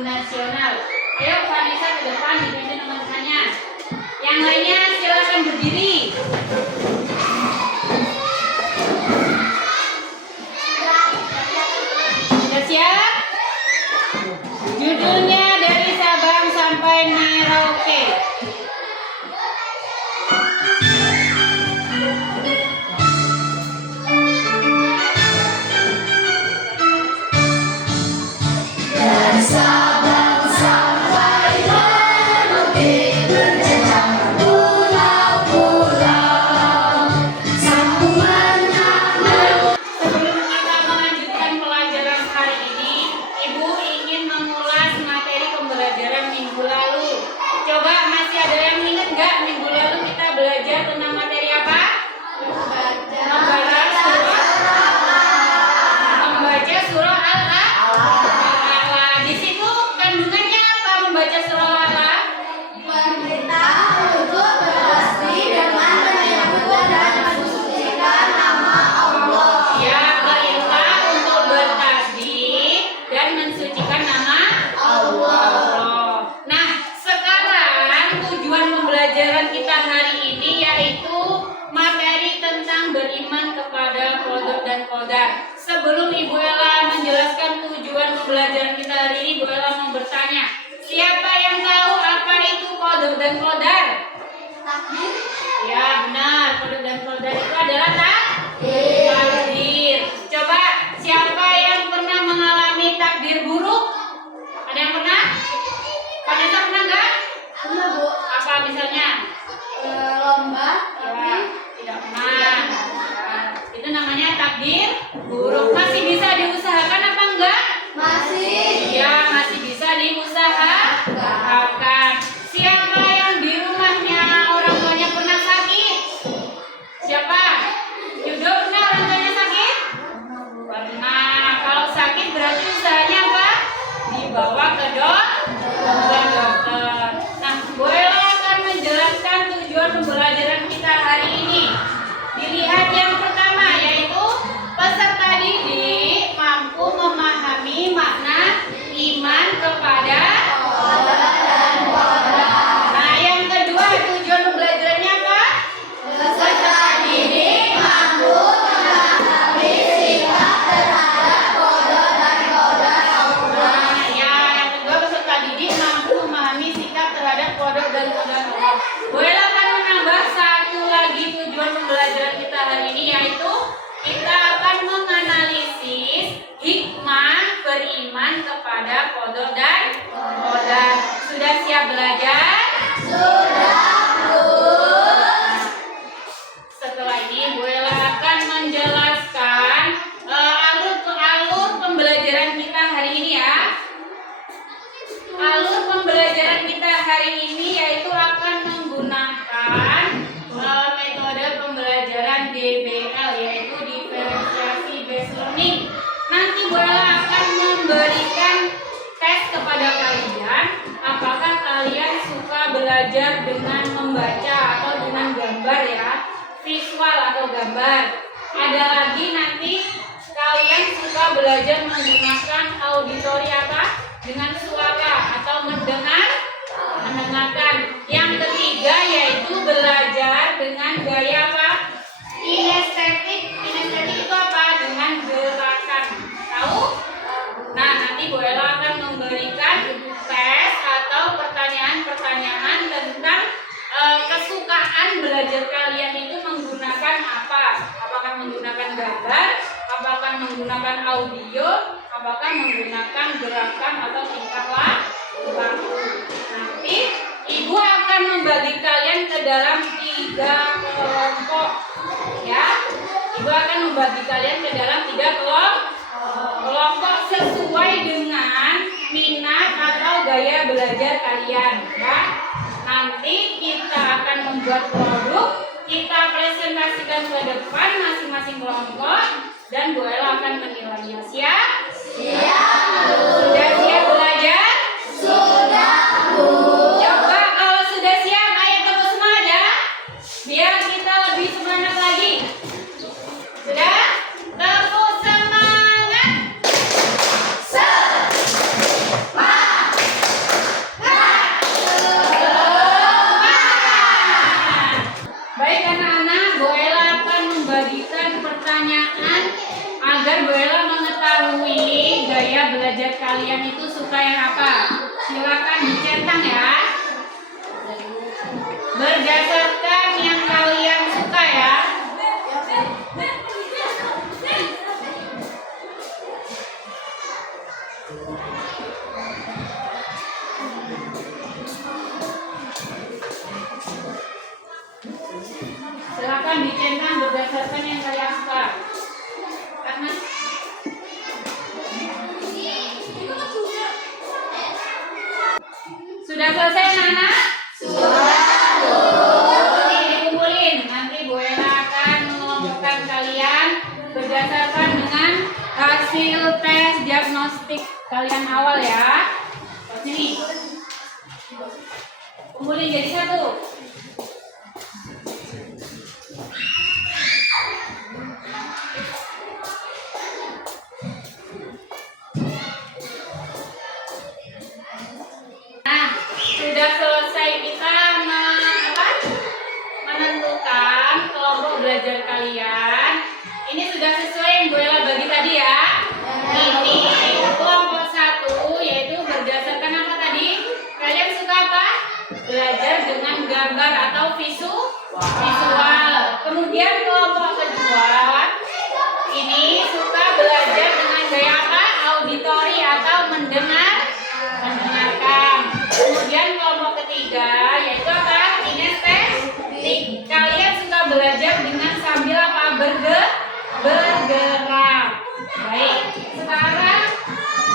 nasional. Ayo Vanessa ke depan dipimpin teman-temannya. Yang lainnya silakan berdiri. Sudah siap? Judulnya dari Sabang sampai Merauke. Dari Sabang sampai Merauke berjejak pulau-pulau, sambungannya. Sebelum kita melanjutkan pelajaran hari ini, Ibu ingin mengulas materi pembelajaran minggu lalu. Coba masih ada yang ingat nggak minggu lalu kita belajar tentang materi apa? Membaca surah Al-A'la. Di situ kandungannya apa membaca surah Al-A'la? Perintah untuk bertasbih dengan menyebut dan mensucikan nama Allah. Ya, perintah untuk bertasbih dan mensucikan nama Allah. Nah, sekarang tujuan pembelajaran kita hari ini yaitu materi tentang beriman kepada qadar dan qadar. Sebelum Ibu Ella menjelaskan tujuan pembelajaran kita hari ini, Ibu Ella mau bertanya, siapa yang tahu apa itu qadar dan qadar? Takdir. Ya, benar. Qadar dan qadar itu adalah takdir. Coba, siapa yang pernah mengalami takdir buruk? Ada yang pernah? Vanessa pernah nggak? Pernah, Bu. Apa misalnya? Lomba Ya, tidak pernah. Ya, itu namanya takdir buruk. Masih bisa diusahakan apa enggak? masih. Ya, masih bisa diusahakan. Siapa yang di rumahnya orang tuanya pernah sakit? Siapa? Yudo pernah orang tuanya sakit? Boleh akan menambah satu lagi tujuan pembelajaran kita hari ini, yaitu kita akan menganalisis hikmah beriman kepada qada dan qadar. Sudah siap belajar? Setelah ini Bu Ella akan menjelaskan alur pembelajaran kita hari ini ya. Alur pembelajaran kita hari ini yaitu akan menggunakan metode pembelajaran DBL, yaitu diferensiasi based learning. Nanti Bu Ella akan memberikan tes kepada kalian, apakah kalian suka belajar dengan membaca atau dengan gambar ya, visual atau gambar. Ada lagi nanti kalian suka belajar menggunakan auditori apa? Dengan suara atau mendengarkan. Yang ketiga yaitu belajar dengan gaya apa? Kinestetik. Kinestetik itu apa? Dengan gerakan. Tahu? Nah, nanti Bu Ella akan memberikan tes atau pertanyaan-pertanyaan tentang kesukaan belajar kalian itu menggunakan apa? Apakah menggunakan gambar? Apakah menggunakan audio? Apakah menggunakan gerakan atau tingkah laku? Nanti Ibu akan membagi kalian ke dalam 3 kelompok, ya. Ibu akan membagi kalian ke dalam 3 kelompok sesuai dengan minat atau gaya belajar kalian, ya. Nanti kita akan membuat produk, kita presentasikan ke depan masing-masing kelompok, dan Bu Ella akan menilainya. Siap? Sudah siap belajar? Coba kalau sudah siap, ayo tepuk semangat biar kita lebih semangat lagi. Sudah? Tepuk semangat. Baik anak-anak, Bu Ella akan membagikan pertanyaan agar Bu Ella mengetahui gaya belajar kalian itu suka yang apa. Silakan dicentang ya. Berdasarkan yang kalian suka ya. Silakan dicentang berdasarkan yang kalian suka. Karena sudah selesai anak-anak? Oke, dikumpulin. Nanti Bu Ella akan mengelompokkan kalian berdasarkan dengan hasil tes diagnostik kalian awal ya. Sini. Kumpulin jadi satu. Sudah selesai kita menentukan kelompok belajar kalian. Ini sudah sesuai yang Bu Ella bagi tadi ya. Ini kelompok 1 yaitu berdasarkan apa tadi? Kalian suka apa? Belajar dengan gambar atau visual. Kemudian kelompok kedua ini suka belajar dengan gaya apa? Auditori atau mendengarkan. Kemudian kelompok ketiga yaitu apa? Kinestetik. Kalian suka belajar dengan sambil apa? Bergerak. Baik. Sekarang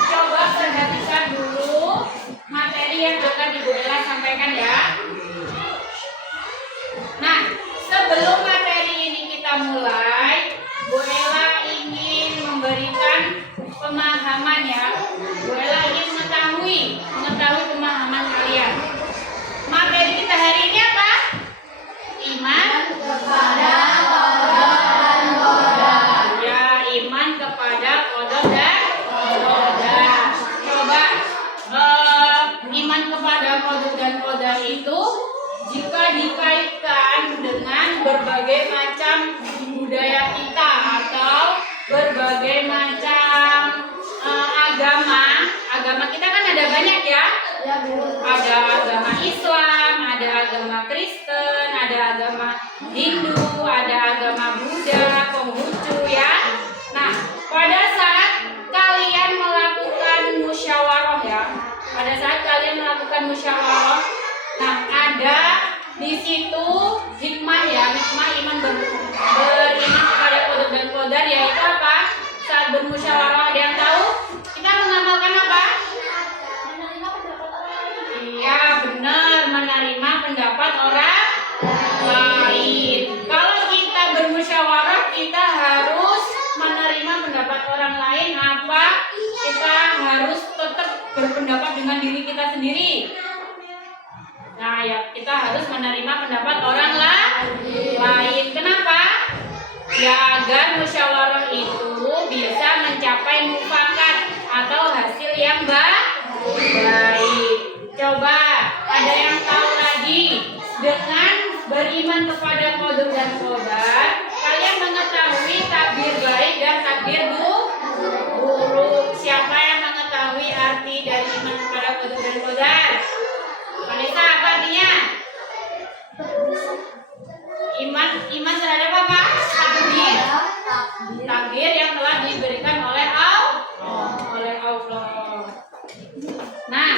coba perhatikan dulu materi yang akan Ibu Ella sampaikan ya. Nah, sebelum materi ini kita mulai, Bu Ella ingin memberikan pemahaman ya. Bu Ella ingin mengetahui pemahaman kalian. Materi kita hari ini apa? Iman kepada qada dan qadar. Ya, iman kepada qada dan qadar. Coba iman kepada qada dan qadar itu jika dikaitkan dengan berbagai macam budaya kita atau berbagai macam agama kita kan ada banyak ya. Ada agama Islam, ada ada agama Kristen, ada agama Hindu, ada agama Buddha, Konghucu ya. Nah, pada saat kalian melakukan musyawarah ya, pada saat kalian melakukan musyawarah, nah ada di situ hikmah ya, hikmah iman beriman kepada qadar dan qadar, yaitu apa? Saat bermusyawarah ada yang tahu? Kita mengamalkan apa? Menerima pendapat orang lain. Iya benar, menerima pendapat orang lain. Kalau kita bermusyawarah kita harus menerima pendapat orang lain apa? Kita harus tetap berpendapat dengan diri kita sendiri. Nah ya, kita harus menerima pendapat orang lain. Kenapa? Ya agar musyawarah itu bisa mencapai mufakat atau hasil yang baik. Coba ada yang tahu lagi, dengan beriman kepada qadar dan qadar, kalian mengetahui takdir baik dan takdir buruk. Siapa yang mengetahui arti dari iman kepada qadar dan qadar? Vanessa, apa artinya? Iman terhadap apa? Takdir yang telah diberikan oleh Allah. Nah,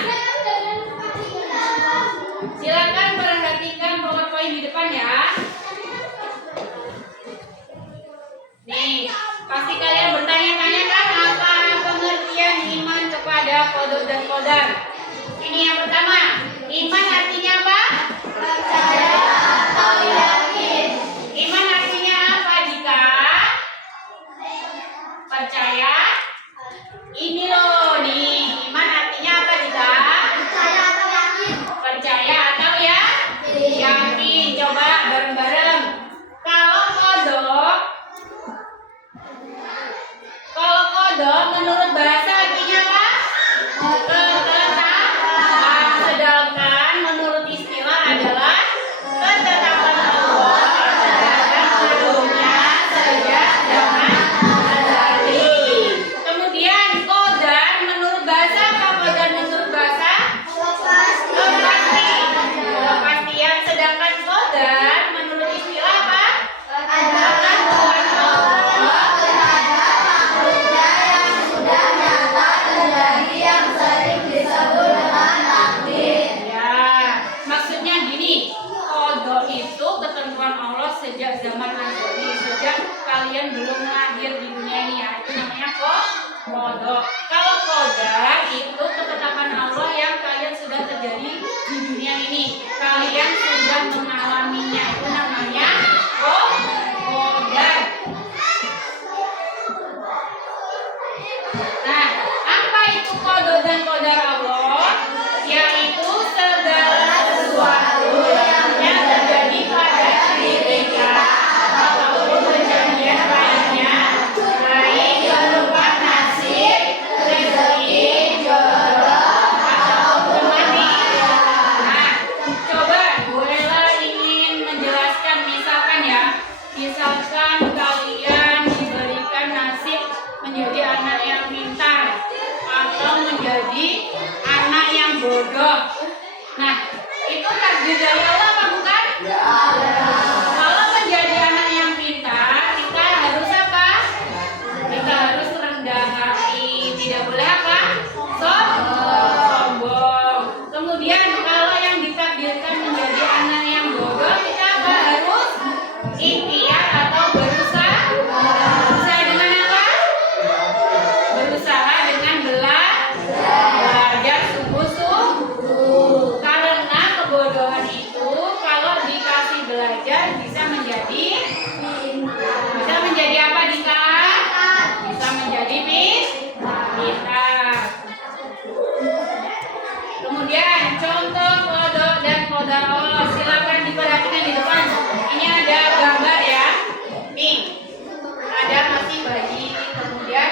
silakan perhatikan PowerPoint di depan ya. Nih, pasti kalian bertanya-tanya kan apa pengertian iman kepada qadar dan qadar. Ini yang pertama, iman artinya apa? Percaya atau yakin. Iman artinya apa Dika? Percaya. Ini loh nih, iman artinya apa Dika? Percaya atau yakin. Percaya atau ya? Yakin. Coba bareng-bareng. Kalau kodok menurut bahasa artinya apa? Ketetapan. Sedangkan menurut istilah adalah ketetapan Allah dan karunia sejak zaman azali. Kemudian qadar menurut bahasa apa? Qadar menurut bahasa kepastian. Sedangkan qadar menurut istilah apa? Adalah Tuhan Allah terhadap makhluknya yang sudah nyata terjadi yang sering disebut dengan takdir. Ya, maksudnya gini, qadar itu ketentuan Allah sejak zaman azali, sejak kalian belum lahir di dunia ini ya, itu namanya qadar. Kalau qadar itu ketetapan Allah yang kalian sudah terjadi di dunia ini, kalian sudah mengalaminya, itu namanya qadar. Nah, apa itu qadar dan qadar Allah? Yaitu segala sesuatu yang terjadi pada diri kita ataupun kejadian lainnya, baik berupa nasib, rezeki, jodoh, ataupun mati. Nah, coba Bu Ella ingin menjelaskan, misalkan ya, misalkan kalian diberikan nasib menjadi anak yang pintar atau menjadi anak yang bodoh. Nah, itu takdir dari Allah apa bukan? Kalau menjadi anak yang pintar, kita harus apa? Kita harus rendah hati, tidak boleh apa? Sombong. Kemudian kalau yang ditakdirkan menjadi anak yang bodoh, kita apa? Harus ikhtiar atau berusaha. Berusaha dengan apa? Berusaha dengan belajar sungguh-sungguh. Karena kebodohan itu kalau dikasih belajar bisa menjadi apa Dika? Bisa menjadi pintar. Kemudian contoh qadar dan qadar Allah, silakan diperhatikan di depan. Ini ada gambar ya. Nih, ada masih bayi, kemudian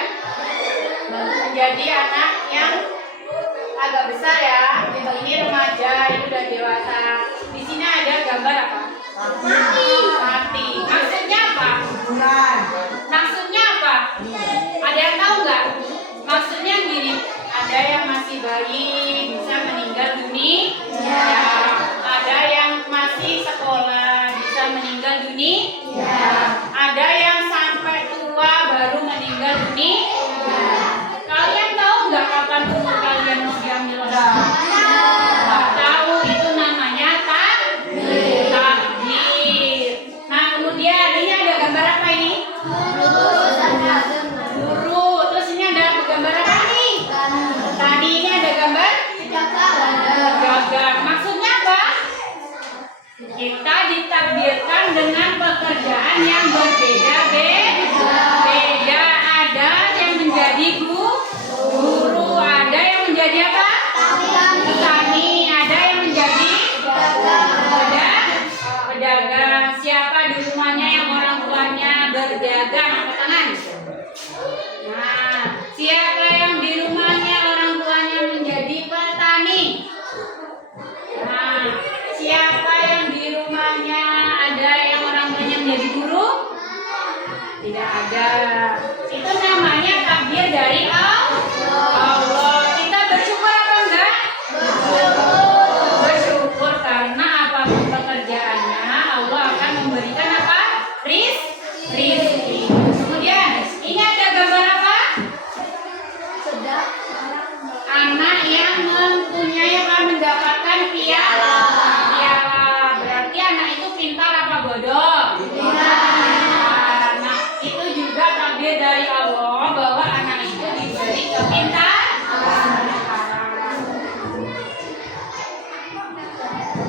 menjadi anak yang agak besar ya. Ini remaja, ini udah dewasa. Di sini ada gambar apa? Mati. Maksudnya apa? Maksudnya apa? Ada yang tahu nggak? Maksudnya gini, ada yang masih bayi bisa meninggal dunia, ada yang yang berbeda beda. Ada yang menjadi guru, ada yang menjadi apa? Petani, ada yang menjadi pedagang. Siapa di rumahnya yang orang tuanya berdagang? Angkat tangan. Nah, siapa yang di rumahnya orang tuanya menjadi petani? Nah, siapa yang di rumahnya ada yang orang tuanya menjadi guru? Tidak ada. Itu namanya takdir dari Allah. Kita bersyukur apa enggak? Bersyukur karena apapun pekerjaannya Allah akan memberikan apa? Rizki. Kemudian ini ada gambar apa? Anak yang mempunyai apa? Mendapatkan piala. Berarti anak itu pintar apa bodoh? Pintar. Nah, itu juga takdir dari Allah bahwa anak itu diberi kepintaran.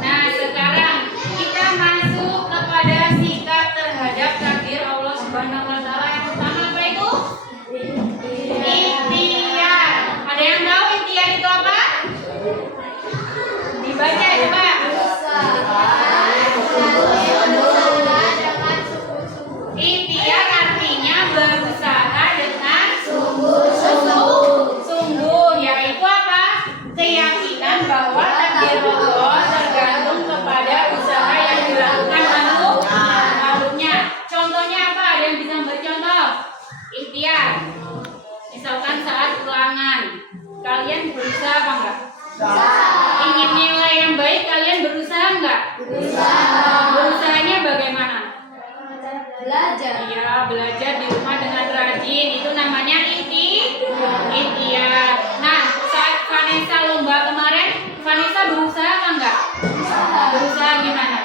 Nah, sekarang kita masuk kepada sikap terhadap takdir Allah Subhanahu wa taala. Yang pertama apa itu? Ikhtiar. Ada yang tahu ikhtiar itu apa? Dibaca ya, coba. Ikhtiar artinya berusaha dengan sungguh, yaitu apa? Keyakinan bahwa takdir Allah tergantung kepada usaha yang dilakukan makhluknya. Contohnya apa? Ada yang bisa memberi contoh? Ikhtiar. Misalkan saat ulangan, kalian berusaha apa enggak? Ingin nilai yang baik, kalian berusaha enggak? Berusahanya bagaimana? Iya, belajar di rumah dengan rajin. Itu namanya ikhtiar. Nah, saat Vanessa lomba kemarin, Vanessa berusaha apa enggak? Berusaha gimana?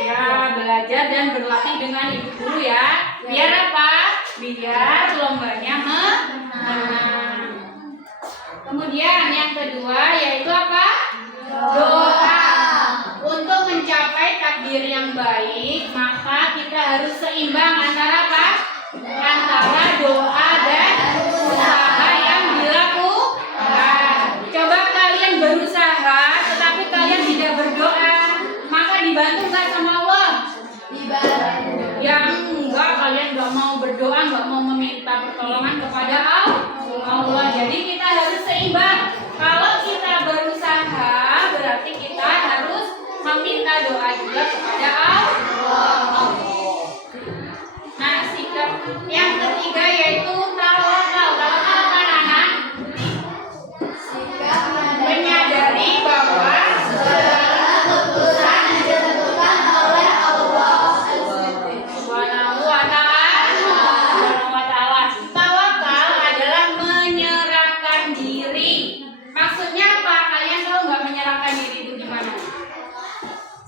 Ya, belajar dan berlatih dengan ibu guru ya. Biar apa? Biar lombanya menang. Kemudian yang kedua yaitu apa? Doa. Untuk mencapai takdir yang baik, maka kita harus seimbang antara apa? Antara doa dan usaha yang dilakukan. Coba kalian berusaha, tetapi kalian tidak berdoa, maka dibantu nggak sama Allah? Yang enggak, kalian nggak mau berdoa, nggak mau meminta pertolongan kepada Allah. Jadi kita harus seimbang. Kalau kita berusaha, berarti kita harus meminta doa juga kepada Allah. Nah, sikap yang ketiga yaitu tawakal. Tawakal apa, anak? Menyadari bahwa segala keputusan ditentukan oleh Allah Subhanahu wa taala. Tawakal adalah menyerahkan diri. Maksudnya apa? Kalian tahu nggak menyerahkan diri itu gimana?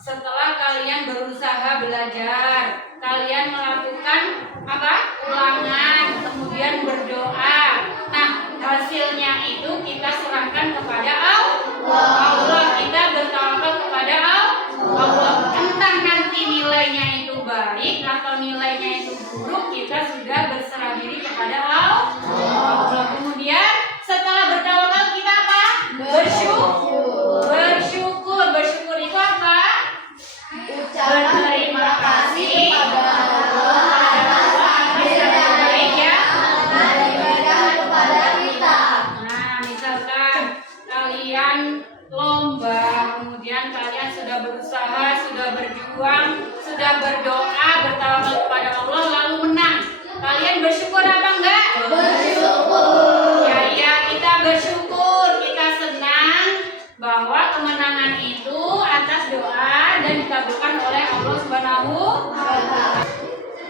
Setelah kalian berusaha belajar, kalian melakukan apa? Ulangan, kemudian berdoa. Nah, hasilnya itu kita serahkan kepada Allah. Kita bertawakal kepada Allah. Entah nanti nilainya itu baik atau nilainya itu buruk, kita sudah berserah diri kepada Allah. Kemudian setelah bertawakal kita apa? Bersyukur. Bersyukur itu apa? Berterima kasih kepada Allah atas yang baik yang diberikan kepada kita. Nah, misalkan kalian lomba, kemudian kalian sudah berusaha, sudah berjuang, sudah berdoa, bertawakal kepada Allah, lalu menang. Kalian bersyukur apa enggak? Bersyukur. Ya, kita bersyukur, kita senang bahwa kemenangan itu atas doa dan dikabulkan oleh Allah Subhanahu wa taala.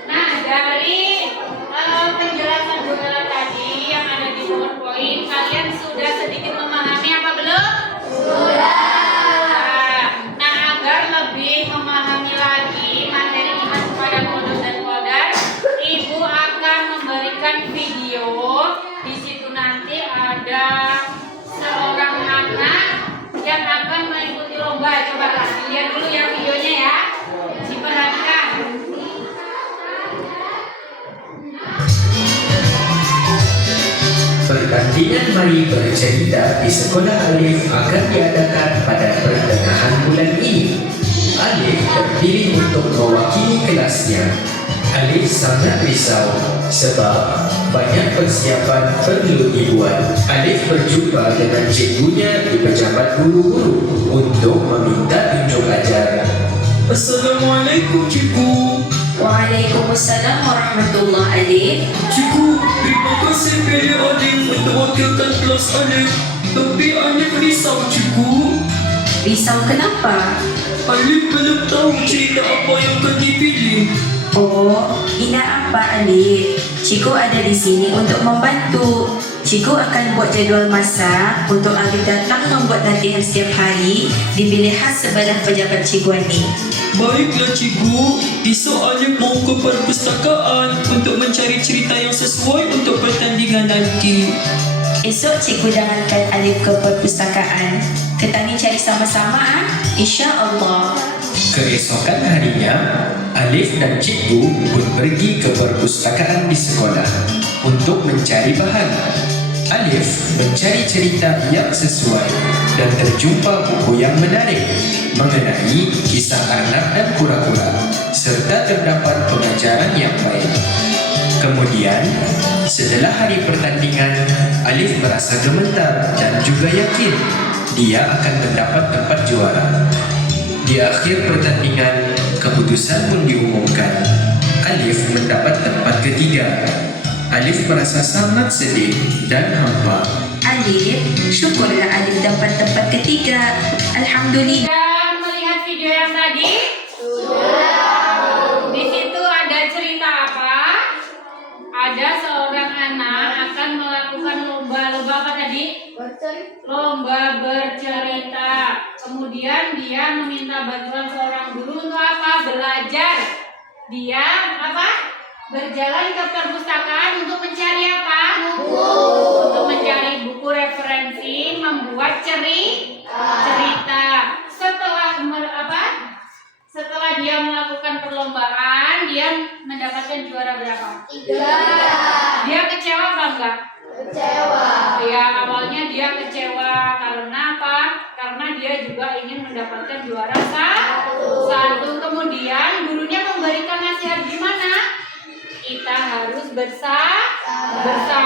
Nah, dari penjelasan doa tadi yang ada di PowerPoint, kalian sudah sedikit memahami apa belum? Sudah. Nah, agar lebih memahami lagi materi iman kepada qadar dan qadar, Ibu akan memberikan video. Di situ nanti ada seorang anak yang akan mengikuti lomba. Coba lihat dulu ya videonya ya. Diperhatikan. Pertandingan mari bercerita di sekolah Alif akan diadakan pada pertengahan bulan ini. Alif terpilih untuk mewakili kelasnya. Alif sangat risau sebab banyak persiapan perlu dibuat. Alif berjumpa dengan cikgunya di pejabat guru-guru untuk meminta tunjuk ajar. Assalamualaikum cikgu. Waalaikumsalam warahmatullahi Alif. Cikgu, terima kasih pilih Alif untuk wakilkan kelas Alif. Tapi Alif risau cikgu. Risau kenapa? Alif belum tahu cerita apa yang akan dipilih. Oh, tidak apa Alif. Cikgu ada di sini untuk membantu. Cikgu akan buat jadual masa untuk Alif datang membuat latihan setiap hari di bilik khas sebelah pejabat cikgu ini. Baiklah cikgu, esok Alif mau ke perpustakaan untuk mencari cerita yang sesuai untuk pertandingan nanti. Esok cikgu jangankan Alif ke perpustakaan. Kita cari sama-sama, insya-Allah. Keesokan harinya, Alif dan cikgu pun pergi ke perpustakaan di sekolah untuk mencari bahan. Alif mencari cerita yang sesuai dan terjumpa buku yang menarik mengenai kisah Arnab dan kura-kura serta terdapat pengajaran yang baik. Kemudian, setelah hari pertandingan, Alif merasa gemetar dan juga yakin dia akan mendapat tempat juara. Di akhir pertandingan, keputusan pun diumumkan. Alif mendapat tempat ketiga. Alif merasa sangat sedih dan hampa. Alif, syukurlah Alif dapat tempat ketiga. Alhamdulillah. Dan melihat video yang tadi? Di situ ada cerita apa? Ada seorang anak akan melakukan lomba apa tadi? Lomba bercerita. Kemudian dia meminta bantuan seorang guru untuk apa? Belajar. Dia apa? Berjalan ke perpustakaan untuk mencari apa? Buku. Untuk mencari buku referensi membuat cerita. Setelah dia melakukan perlombaan, dia mendapatkan juara berapa? 3. Dia kecewa apa enggak? Kecewa. Ya, awalnya dia kecewa karena apa? Karena dia juga ingin mendapatkan juara satu. Kemudian gurunya memberikan nasihat gimana? Kita harus bersabar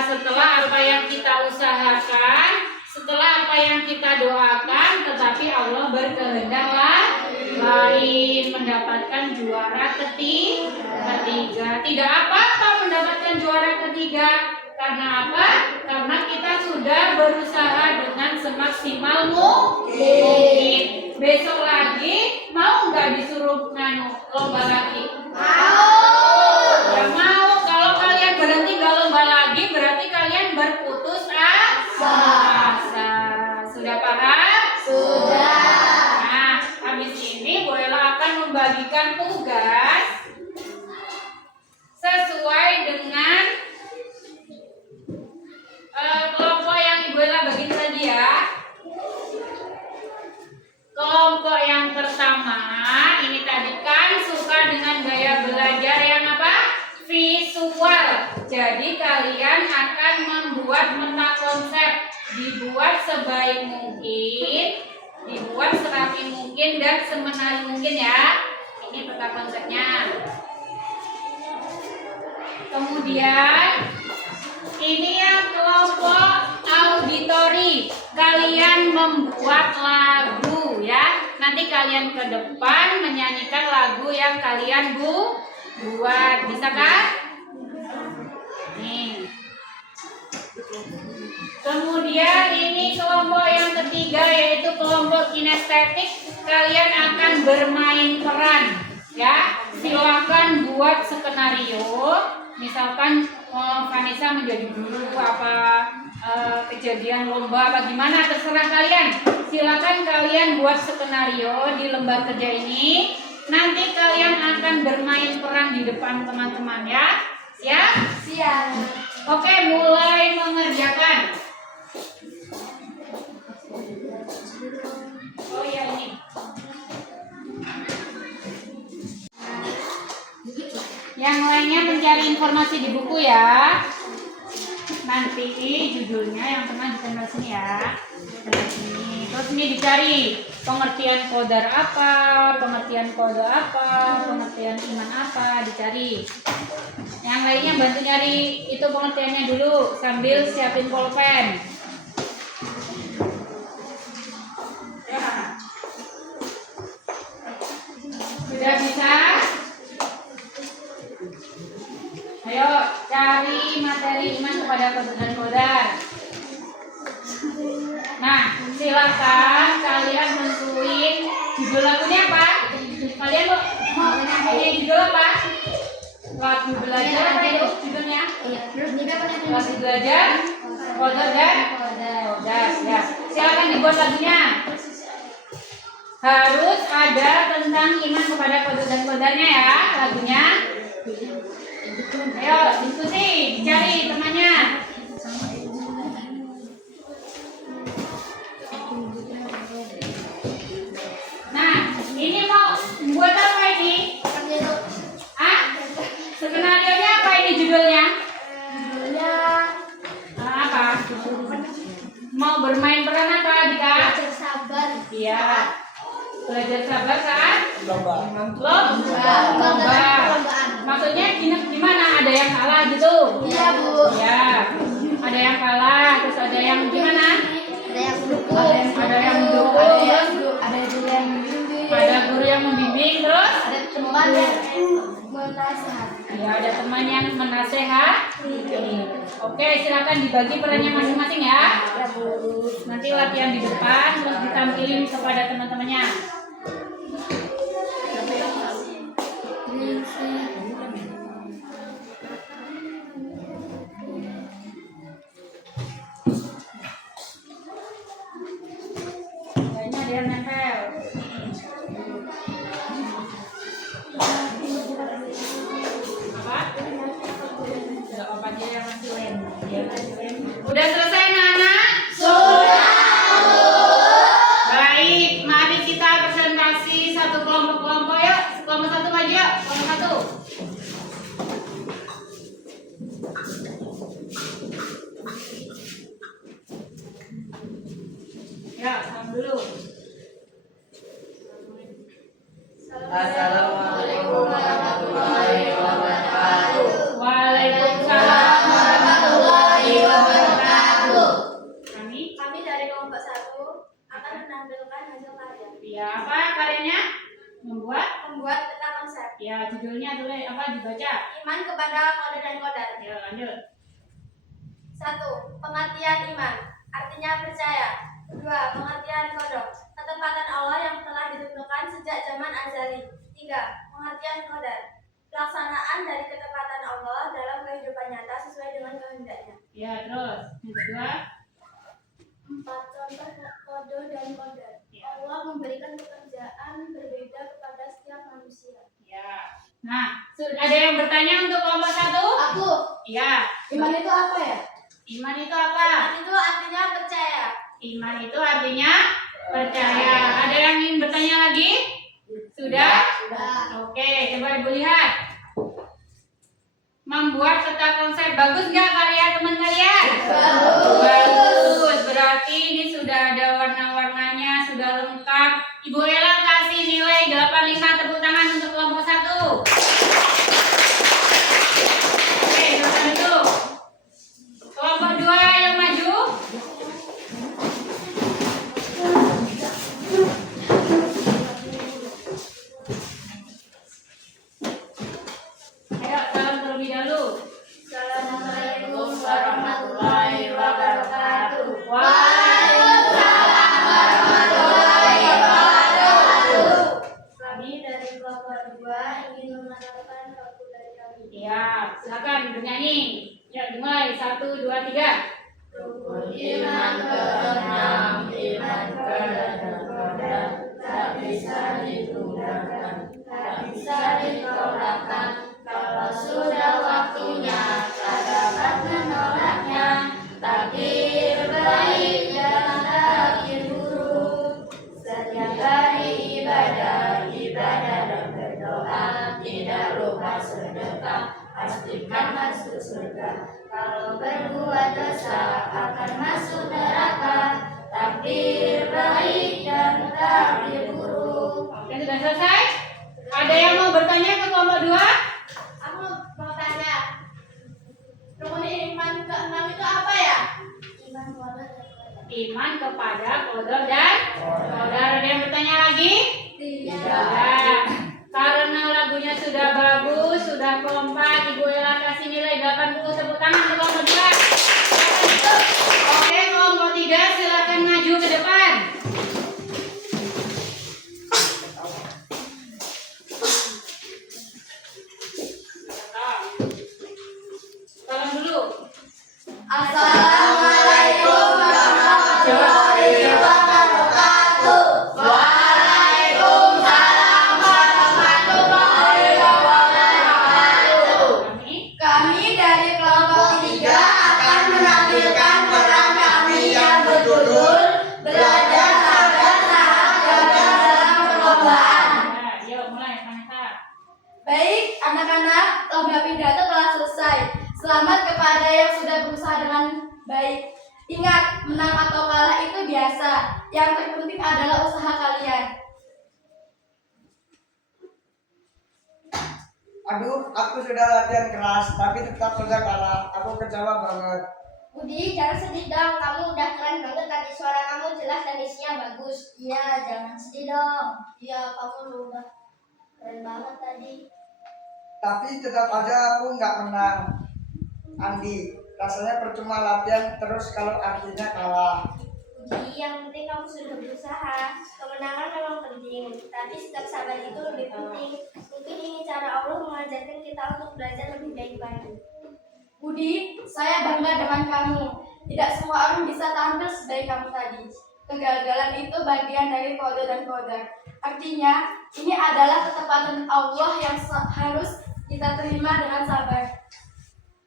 setelah apa yang kita usahakan, setelah apa yang kita doakan, tetapi Allah berkehendak lain, mendapatkan juara ketiga. Tidak apa-apa mendapatkan juara ketiga. Karena apa? Karena kita sudah berusaha dengan semaksimal mungkin. Besok lagi mau nggak disuruh lomba lagi? Ya mau. Kalau kalian berhenti nggak lomba lagi, berarti kalian berputus asa. Sudah paham? Sudah. Nah, habis ini Bu Ella akan membagikan tugas sesuai dengan kelompok yang Ibu Ella bagiin tadi ya. Kelompok yang pertama ini tadi kan suka dengan gaya belajar yang apa? Visual. Jadi kalian akan membuat peta konsep, dibuat sebaik mungkin, dibuat serapi mungkin dan semenarik mungkin ya. Ini peta konsepnya. Kemudian ini yang kelompok auditori. Kalian membuat lagu ya. Nanti kalian ke depan menyanyikan lagu yang kalian buat. Bisa kan? Nih. Kemudian ini kelompok yang ketiga yaitu kelompok kinestetik. Kalian akan bermain peran ya. Silakan buat skenario. Misalkan Vanessa menjadi guru kejadian lomba bagaimana terserah kalian. Silakan kalian buat skenario di lembar kerja ini. Nanti kalian akan bermain peran di depan teman-teman ya. Siap? Siap. Oke, mulai mengerjakan. Oh ya ini. Yang lainnya mencari informasi di buku ya. nanti judulnya yang tengah ditempel sini ya. Tempel sini. Terus ini dicari pengertian qadar apa, pengertian qada apa, pengertian iman apa, dicari. Yang lainnya bantu nyari itu pengertiannya dulu sambil siapin pulpen. Sudah bisa? Ayo cari materi iman kepada qada dan qadar. Nah, silakan kalian nentuin judul lagunya apa? Kalian mau nyanyiin judul apa? Lagu belajar apa itu judulnya? Lagu belajar, qadar dan qadar. Ya. Silakan dibuat lagunya. Harus ada tentang iman kepada qada dan qadarnya ya lagunya. Ayo diskusi, dicari temannya. Nah, ini mau buat apa ini? Ah? Skenario-nya apa ini judulnya? Apa? Mau bermain peran apa, Dika? Iya. Belajar sabar saat lomba. Maksudnya gimana? Ada yang kalah gitu? Iya, Bu. Ya. Ada yang kalah, terus ada yang gimana? Ada yang mendukung, Ada yang mendukung, ada guru yang membimbing, terus ada teman yang menasehat. ya ada teman yang menasehat. Oke, silakan dibagi perannya masing-masing ya. Nanti latihan di depan, terus ditampilin kepada teman-temannya. Kayaknya ada yang nempel. Apa? Enggak apa dia yang masih lem. Udah selesai anak-anak? Sudah. Baik, mari kita presentasi satu kelompok-kelompok yuk. Kelompok satu maju yuk. Kelompok satu. Ya, salam dulu. Assalamualaikum warahmatullahi wabarakatuh. Waalaikumsalam warahmatullahi wabarakatuh. Kami dari kelompok 1 akan menampilkan hasil karya. ya apa karyanya? Membuat Membuat peta konsep. ya judulnya tulis apa dibaca? Iman kepada qada dan qadar. Ya lanjut. 1. Pengertian iman, artinya percaya. 2. Pengertian qada, ketepatan Allah yang telah ditentukan sejak zaman azali. 3. Pengertian qadar, pelaksanaan dari ketepatan Allah dalam kehidupan nyata sesuai dengan kehendaknya. Ya terus yang kedua. 4. Contoh qada dan qadar. Allah memberikan pekerjaan berbeda kepada setiap manusia. Ya. Nah, ada yang bertanya untuk kelompok satu? Aku. Ya. Iman itu apa ya? Iman itu apa? Iman itu artinya percaya. Iman itu artinya percaya. Ada yang ingin bertanya lagi? Sudah? Sudah. Oke, coba Ibu lihat. Membuat peta konsep bagus nggak karya teman kalian? Bagus. Berarti ini sudah ada warna-warnanya, sudah lengkap. Ibu Ella kasih nilai 85, tepuk tangan untuk kelompok 1. Oke, silakan duduk. Kelompok 2 yang maju. Ayo, salam terlebih dahulu. Assalamualaikum warahmatullahi wabarakatuh. Waalaikumsalam warahmatullahi wabarakatuh. Kami Dari kelompok 2 ingin mengenalkan lagu dari kami. Ya, silakan bernyanyi. Ya, dimulai. 1, 2, 3. Rukun iman keenam, iman kepada tak bisa ditundukkan, tak bisa ditolakkan. Kalau sudah waktunya, tak dapat menolaknya. Takdir baik, jangan takdir buruk. Setiap hari ibadah, ibadah dan berdoa, tidak lupa sedekah, pastikan masuk surga. Kalau berbuat Oke, sudah selesai? Ada yang mau bertanya ke kelompok 2? Aku mau tanya, rukun iman ke-6 itu apa ya? Iman kepada qada dan qadar. Ada yang bertanya lagi? Tidak. Karena lagunya sudah bagus, sudah kompak, Ibu Ella kasih nilai 80. Tepuk tangan untuk kelompok 2. Oke, kelompok 3 silakan maju ke depan. Salam dulu. Assalamualaikum warahmatullahi wabarakatuh. Waalaikumsalam warahmatullahi wabarakatuh. Kami dari kelompok 3 akan menampilkan peran kami yang berjudul Belajar Sabar Sahabat dalam Perlombaan. Nah, yuk mulai Vanessa. Baik, anak-anak, lomba pidato telah selesai. Selamat kepada yang sudah berusaha dengan baik. Ingat, menang atau kalah itu biasa. Yang terpenting adalah usaha kalian. Aduh, aku sudah latihan keras, tapi tetap saja kalah. Aku kecewa banget. Budi, jangan sedih dong. Kamu udah keren banget tadi. Suara kamu jelas dan isinya bagus. Iya, jangan sedih dong. Iya, kamu udah keren banget tadi. Tapi tetap aja aku nggak menang. Andi, rasanya percuma latihan terus kalau akhirnya kalah. Budi, yang penting kamu sudah berusaha. Kemenangan memang penting, tapi sikap sabar itu lebih penting. Mungkin ini cara Allah mengajarkan kita untuk belajar lebih baik lagi. Budi, saya bangga dengan kamu. Tidak semua orang bisa tampil sebaik kamu tadi. Kegagalan itu bagian dari kode dan kodar. Artinya, ini adalah ketepatan Allah yang harus kita terima dengan sabar.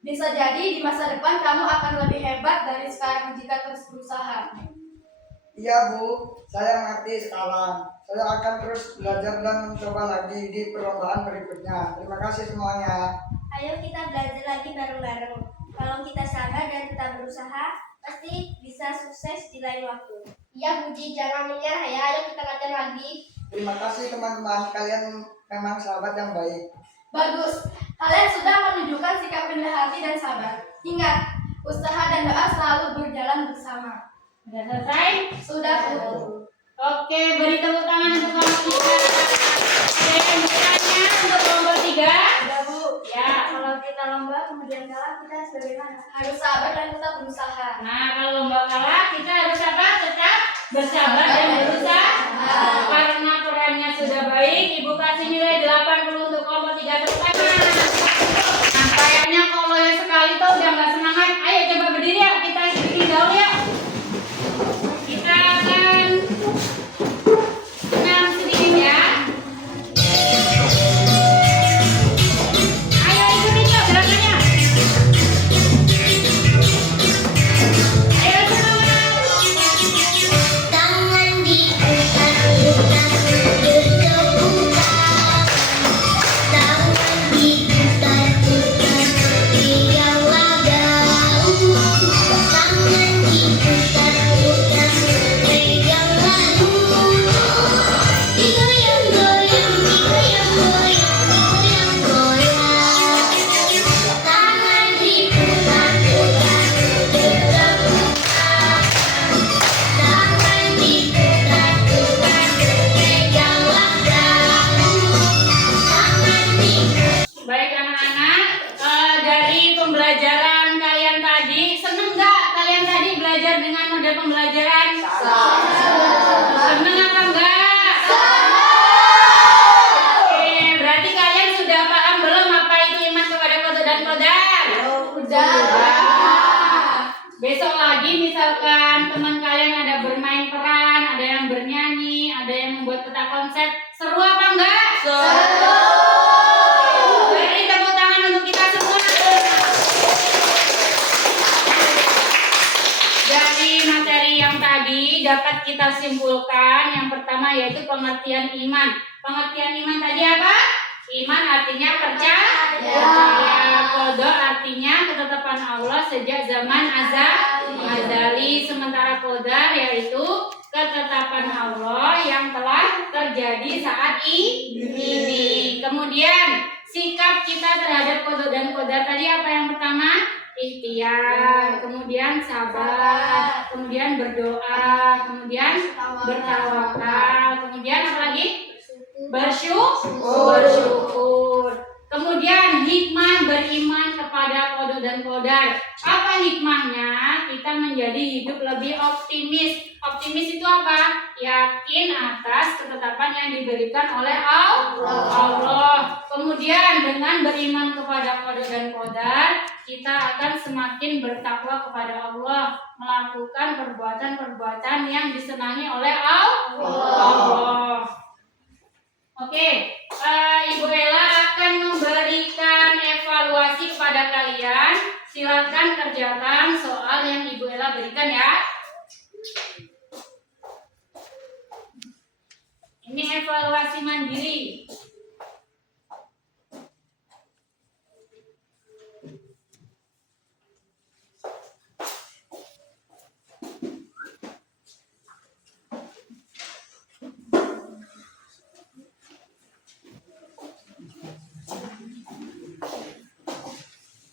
Bisa jadi di masa depan kamu akan lebih hebat dari sekarang jika terus berusaha. Iya Bu, saya mengerti sekarang. Saya akan terus belajar dan mencoba lagi di perlombaan berikutnya. Terima kasih semuanya. Ayo kita belajar lagi bareng-bareng. Kalau kita sabar dan tetap berusaha, pasti bisa sukses di lain waktu. Iya Budi, jangan menyerah ya. Ayo kita latihan lagi. Terima kasih teman-teman, kalian memang sahabat yang baik. Bagus, kalian sudah menunjukkan sikap rendah hati dan sabar. Ingat, usaha dan doa selalu berjalan bersama. Sudah selesai? Sudah Bu. Oke, beri tepuk tangan untuk kelompok 3. Ada yang bertanya untuk kelompok 3? Sudah Bu. Ya. Kalau kita lomba kemudian kalah, kita harus bagaimana? Harus sabar dan tetap berusaha. Nah, kalau lomba kalah, kita harus apa? Tetap bersabar dan berusaha. Karena perannya sudah baik, Ibu kasih nilai 80 untuk kelompok 3. Tepuk tangan. Nah, kayaknya kalau yang sekali tuh udah nggak semangat. Ayo coba berdiri ya, kita bikin gaul ya. Kita akan senam sedikit ya. Ayo ikutin yuk gerakannya. Ayo semangat. Tangan diputar-putar bergeputar. Tangan diputar-putar riang lagang. Tangan diputar-putar riang lagung. Digoyang-goyang, digoyang-goyang, goyang-goyang. Tangan diputar-putar bergeputar. Tangan diputar-putar pegang langgang. Tangan diputar. Baik anak-anak, dari pembelajaran kalian tadi, seneng nggak kalian tadi belajar dengan model pembelajaran? Seneng apa enggak? Oke, berarti kalian sudah paham belum apa itu iman kepada qada dan qadar? Udah. Besok lagi misalkan teman kalian ada bermain peran, ada yang bernyanyi, ada yang membuat peta konsep, seru apa enggak? Seru. Beri tepuk tangan untuk kita semua. Dari materi yang tadi dapat kita simpulkan yang pertama yaitu pengertian iman. Pengertian iman tadi apa? Iman artinya percaya. Qada artinya ketetapan Allah sejak zaman azali. Sementara qadar yaitu ketetapan Allah yang telah terjadi saat ini. Kemudian sikap kita terhadap qada dan qadar tadi apa yang pertama? Ikhtiar, kemudian sabar, kemudian berdoa, kemudian bertawakal, kemudian apa lagi? Bersyukur. Kemudian hikmah beriman kepada qada dan qadar. Apa hikmahnya? Kita menjadi hidup lebih optimis. Optimis itu apa? Yakin atas ketetapan yang diberikan oleh Allah. Kemudian dengan beriman kepada qada dan qadar, kita akan semakin bertakwa kepada Allah, melakukan perbuatan-perbuatan yang disenangi oleh Allah. Oke, Ibu Ella akan memberikan evaluasi kepada kalian. Silakan kerjakan soal yang Ibu Ella berikan ya. Ini evaluasi mandiri.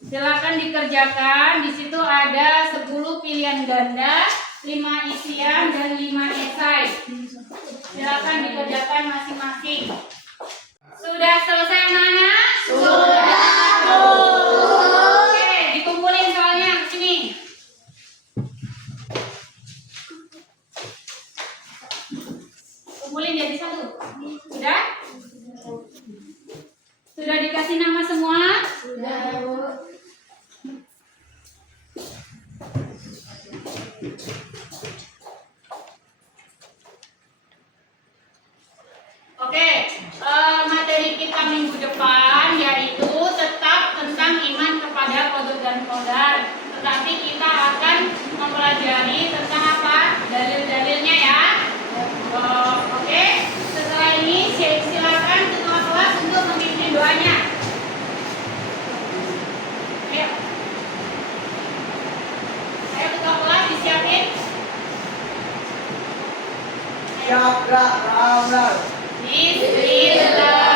Silakan dikerjakan. Di situ ada 10 pilihan ganda, 5 isian dan 5 esai. Silakan dikerjakan masing-masing. Sudah selesai anak-anak? Sudah. Oke, dikumpulin soalnya ke sini. Kumpulin jadi satu. Sudah? Sudah dikasih nama semua? Sudah, Bu. Oke, materi kita minggu depan yaitu tetap tentang iman kepada qada dan qadar. Tetapi kita akan mempelajari tentang apa? Dalil-dalilnya ya. Oke, setelah ini silakan ketua kelas untuk memimpin doanya. Ayo. Ayo ketua kelas disiapin. Siap, Ra. Bismillah.